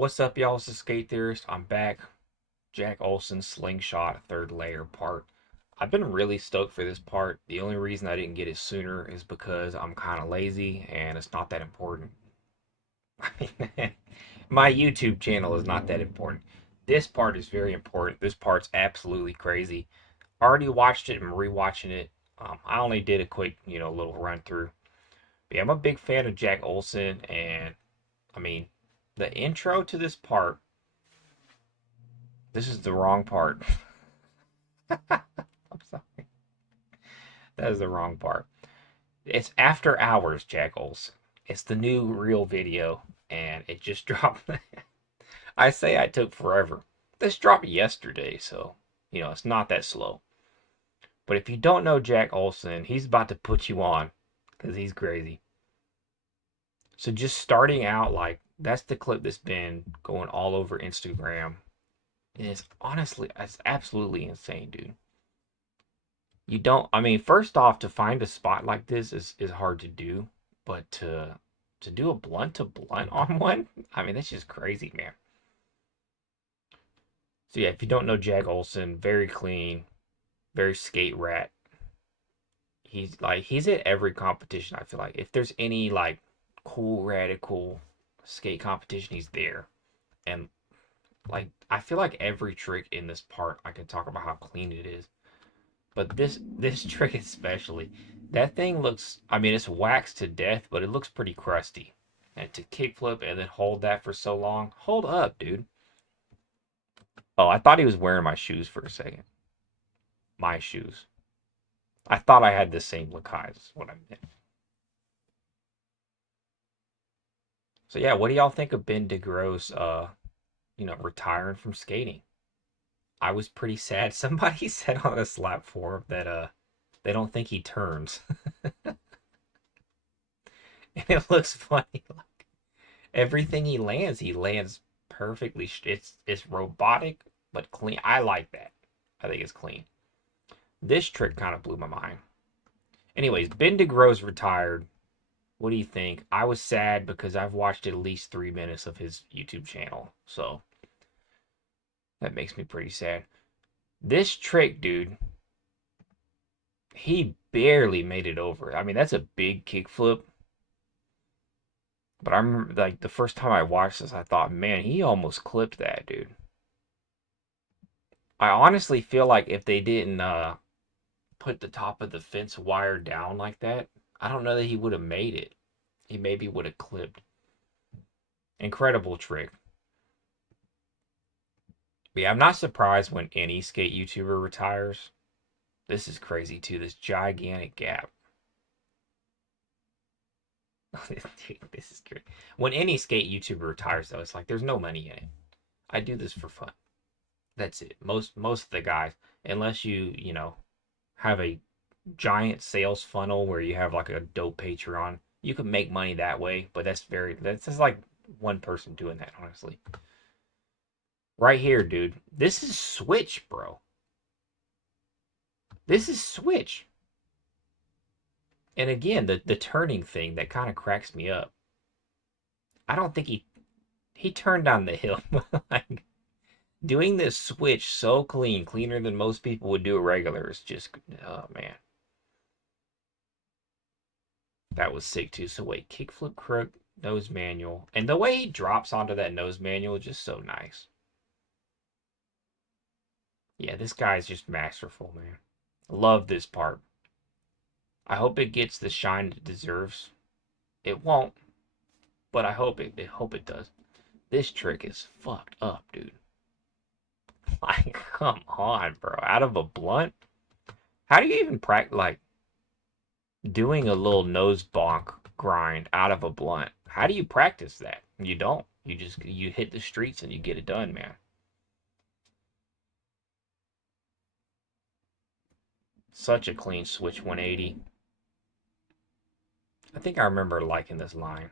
What's up, y'all? It's the Skate Theorist. I'm back. Jack Olson slingshot third layer part. I've been really stoked for this part. The only reason I didn't get it sooner is because I'm kind of lazy and it's not that important. My YouTube channel is not that important. This part is very important. This part's absolutely crazy. Already watched it and rewatching it. I only did a quick, little run through. But yeah, I'm a big fan of Jack Olson, and I mean, the intro to this part. This is the wrong part. I'm sorry. That is the wrong part. It's After Hours, Jack Olson. It's the new real video, and it just dropped. I say I took forever. This dropped yesterday, so, it's not that slow. But if you don't know Jack Olson, he's about to put you on, because he's crazy. So just starting out, like, that's the clip that's been going all over Instagram. And it's absolutely insane, dude. You don't, I mean, first off, to find a spot like this is hard to do, but to do a blunt to blunt on one, I mean, that's just crazy, man. So yeah, if you don't know Jack Olson, very clean, very skate rat. He's at every competition, I feel like. If there's any like cool radical skate competition, he's there. And like I feel like every trick in this part I could talk about how clean it is. But this trick especially, that thing looks, I mean, it's waxed to death, but it looks pretty crusty. And to kickflip and then hold that for so long, hold up, dude. Oh, I thought he was wearing my shoes for a second. My shoes. I thought I had the same Lakai's, is what I meant. So yeah, what do y'all think of Ben DeGrosse, retiring from skating? I was pretty sad. Somebody said on a slap forum that they don't think he turns. And it looks funny. Like everything he lands perfectly. It's robotic but clean. I like that. I think it's clean. This trick kind of blew my mind. Anyways, Ben DeGrosse retired. What do you think? I was sad because I've watched at least 3 minutes of his YouTube channel, so that makes me pretty sad. This trick, dude, he barely made it over. I mean, that's a big kickflip. But I remember, like, the first time I watched this, I thought, man, he almost clipped that, dude. I honestly feel like if they didn't put the top of the fence wire down like that, I don't know that he would have made it. He maybe would have clipped. Incredible trick. But yeah, I'm not surprised when any skate YouTuber retires. This is crazy too. This gigantic gap. Dude, this is great. When any skate YouTuber retires, though, it's like there's no money in it. I do this for fun. That's it. Most of the guys, unless you have a giant sales funnel where you have like a dope Patreon, you can make money that way. But that's just like one person doing that, honestly. Right here, dude. This is Switch, bro. This is Switch. And again, the turning thing that kind of cracks me up. I don't think he turned down the hill. Like doing this switch so clean, cleaner than most people would do a regular is just, oh man. That was sick too. So wait, kickflip crook, nose manual. And the way he drops onto that nose manual is just so nice. Yeah, this guy's just masterful, man. Love this part. I hope it gets the shine it deserves. It won't, but I hope it does. This trick is fucked up, dude. Like, come on, bro. Out of a blunt? How do you even practice, like, doing a little nose bonk grind out of a blunt? How do you practice that? You don't. You hit the streets and you get it done, man. Such a clean switch 180. I think I remember liking this line.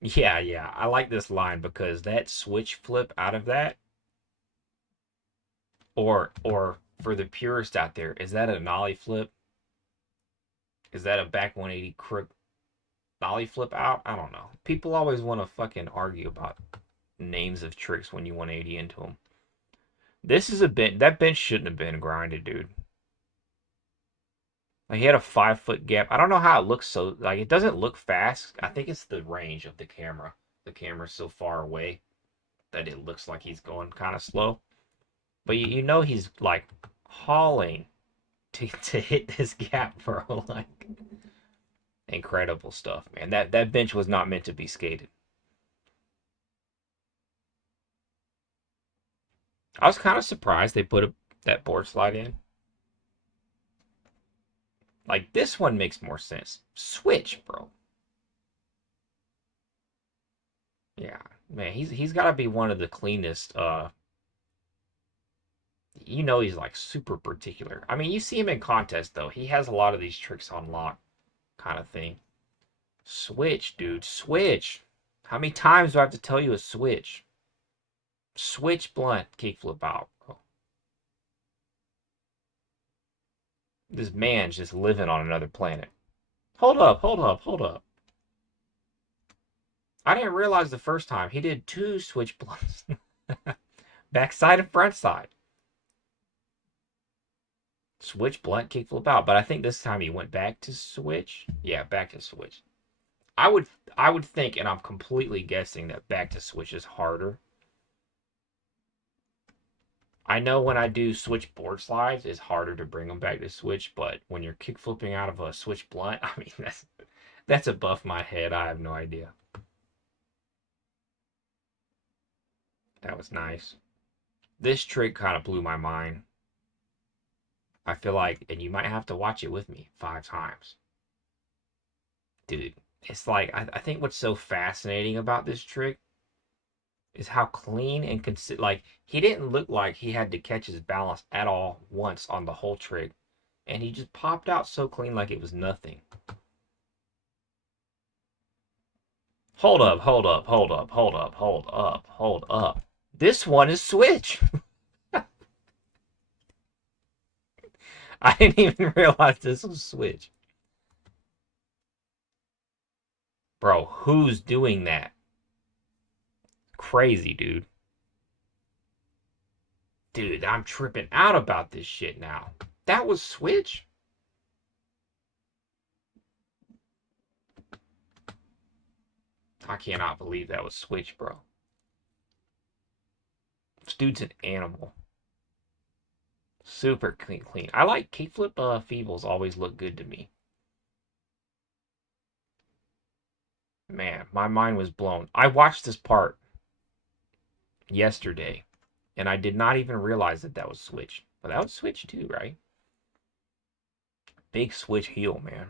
Yeah, yeah. I like this line because that switch flip out of that, or for the purist out there, is that a nollie flip? Is that a back 180 crook nollie flip out? I don't know. People always want to fucking argue about names of tricks when you 180 into them. This is a bench. That bench shouldn't have been grinded, dude. Like, he had a 5 foot gap. I don't know how it looks so, like, it doesn't look fast. I think it's the range of the camera. The camera's so far away that it looks like he's going kind of slow. But you know he's like hauling to hit this gap, bro. Like, incredible stuff, man. That bench was not meant to be skated. I was kind of surprised they put that board slide in. Like, this one makes more sense. Switch, bro. Yeah, man, he's got to be one of the cleanest. You know he's like super particular. I mean, you see him in contest though. He has a lot of these tricks on lock, kind of thing. Switch, dude, switch. How many times do I have to tell you a switch? Switch blunt, kickflip out, bro. This man's just living on another planet. Hold up, hold up, hold up. I didn't realize the first time he did 2 switch blunts. Backside and front side. Switch blunt kickflip out, but I think this time he went back to switch. Yeah, back to switch. I would think, and I'm completely guessing, that back to switch is harder. I know when I do switch board slides, it's harder to bring them back to switch, but when you're kick flipping out of a switch blunt, I mean that's above my head. I have no idea. That was nice. This trick kind of blew my mind. I feel like, and you might have to watch it with me 5 times. Dude, it's like, I think what's so fascinating about this trick is how clean and like, he didn't look like he had to catch his balance at all once on the whole trick. And he just popped out so clean like it was nothing. Hold up, hold up, hold up, hold up, hold up, hold up. This one is switch. I didn't even realize this was switch. Bro, who's doing that? Crazy, dude. Dude, I'm tripping out about this shit now. That was switch? I cannot believe that was switch, bro. This dude's an animal. Super clean. I like kickflip feebles always look good to me. Man, my mind was blown. I watched this part yesterday, and I did not even realize that that was switch. But that was switch too, right? Big switch heel, man.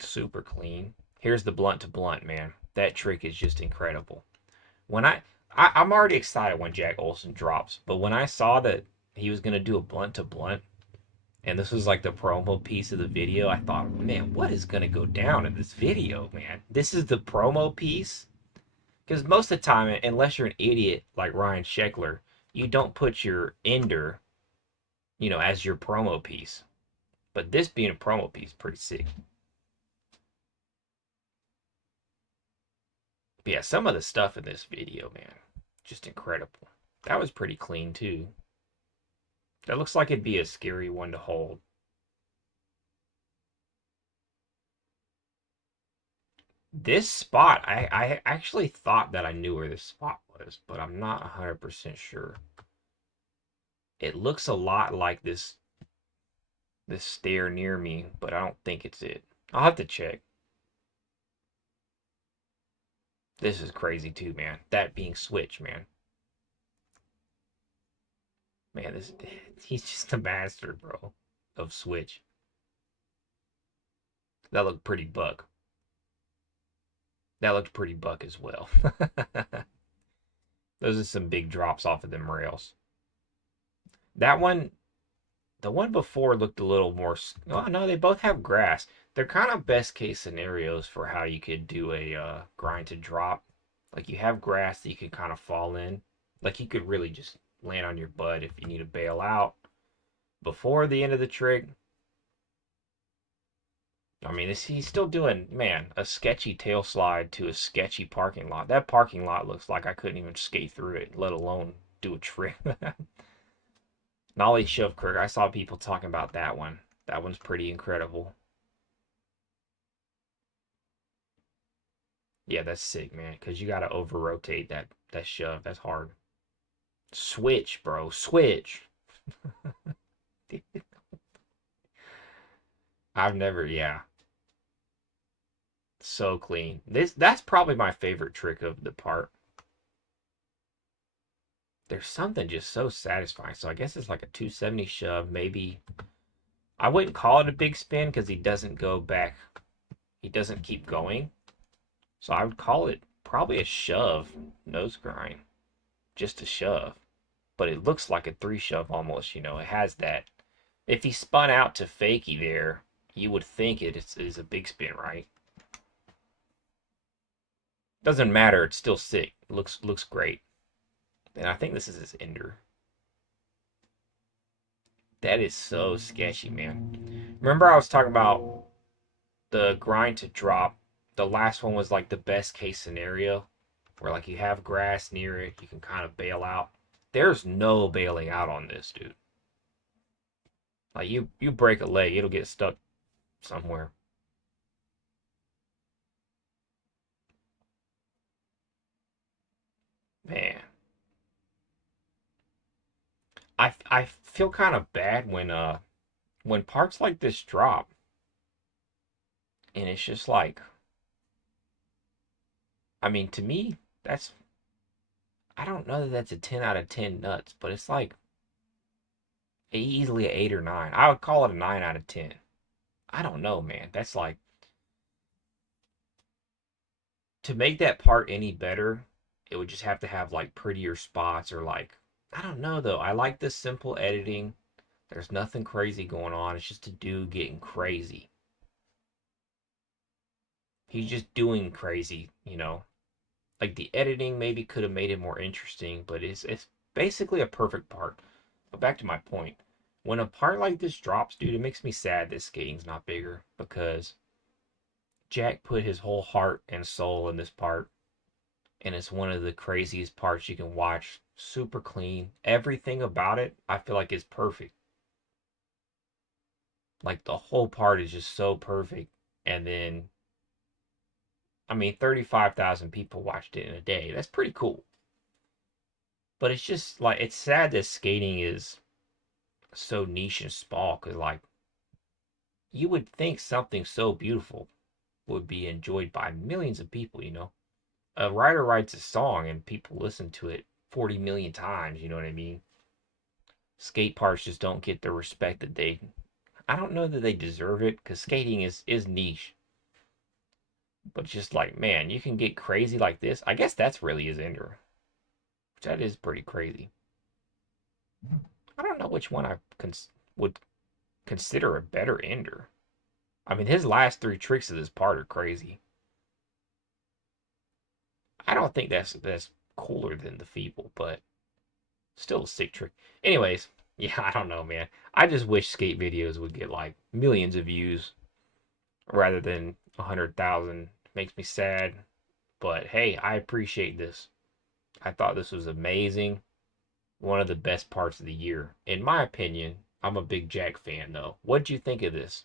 Super clean. Here's the blunt to blunt, man. That trick is just incredible. When I'm already excited when Jack Olson drops, but when I saw that he was gonna do a blunt to blunt, and this was like the promo piece of the video, I thought, man, what is gonna go down in this video, man? This is the promo piece? Because most of the time, unless you're an idiot like Ryan Sheckler, you don't put your ender, as your promo piece. But this being a promo piece, pretty sick. But yeah, some of the stuff in this video, man, just incredible. That was pretty clean too. That looks like it'd be a scary one to hold. This spot, I actually thought that I knew where this spot was, but I'm not 100% sure. It looks a lot like this stair near me, but I don't think it's it. I'll have to check. This is crazy too, man. That being switch, man. Man, he's just a master, bro, of switch. That looked pretty buck. That looked pretty buck as well. Those are some big drops off of them rails. That one, the one before looked a little more. Oh no, they both have grass. They're kind of best case scenarios for how you could do a grind to drop. Like, you have grass that you could kind of fall in. Like, you could really just land on your butt if you need to bail out before the end of the trick. I mean, he's still doing, man, a sketchy tail slide to a sketchy parking lot. That parking lot looks like I couldn't even skate through it, let alone do a trick. Nollie Shove Crook. I saw people talking about that one. That one's pretty incredible. Yeah, that's sick, man. Because you got to over rotate that shove. That's hard. Switch, bro. Switch. I've never, yeah. So clean. That's probably my favorite trick of the part. There's something just so satisfying. So I guess it's like a 270 shove. Maybe I wouldn't call it a big spin because he doesn't go back. He doesn't keep going. So I would call it probably a shove nose grind. Just a shove. But it looks like a three shove almost. It has that. If he spun out to fakie there, you would think it is a big spin, right? Doesn't matter. It's still sick. Looks great. And I think this is his ender. That is so sketchy, man. Remember I was talking about the grind to drop. The last one was like the best case scenario, where like you have grass near it, you can kind of bail out. There's no bailing out on this, dude. Like you break a leg, it'll get stuck somewhere. Man, I feel kind of bad when parts like this drop, and it's just like, I mean, to me, that's, I don't know that that's a 10 out of 10 nuts, but it's like easily an 8 or 9. I would call it a 9 out of 10. I don't know, man. That's like, to make that part any better, it would just have to have like prettier spots or like, I don't know though. I like the simple editing. There's nothing crazy going on. It's just a dude getting crazy. He's just doing crazy. Like the editing maybe could have made it more interesting, but it's basically a perfect part. But back to my point. When a part like this drops, dude, it makes me sad that skating's not bigger because Jack put his whole heart and soul in this part, and it's one of the craziest parts you can watch. Super clean. Everything about it, I feel like is perfect. Like the whole part is just so perfect. And then, I mean, 35,000 people watched it in a day. That's pretty cool. But it's just like, it's sad that skating is so niche and small because, like, you would think something so beautiful would be enjoyed by millions of people. A writer writes a song and people listen to it 40 million times, you know what I mean? Skate parks just don't get the respect that I don't know that they deserve it because skating is niche. But just like, man, you can get crazy like this. I guess that's really his ender, which that is pretty crazy. I don't know which one would consider a better ender. I mean, his last three tricks of this part are crazy. I don't think that's cooler than the feeble, but still a sick trick. Anyways, yeah, I don't know, man. I just wish skate videos would get like millions of views rather than 100,000. Makes me sad, but hey, I appreciate this. I thought this was amazing. One of the best parts of the year, in my opinion. I'm a big Jack fan, though. What'd you think of this?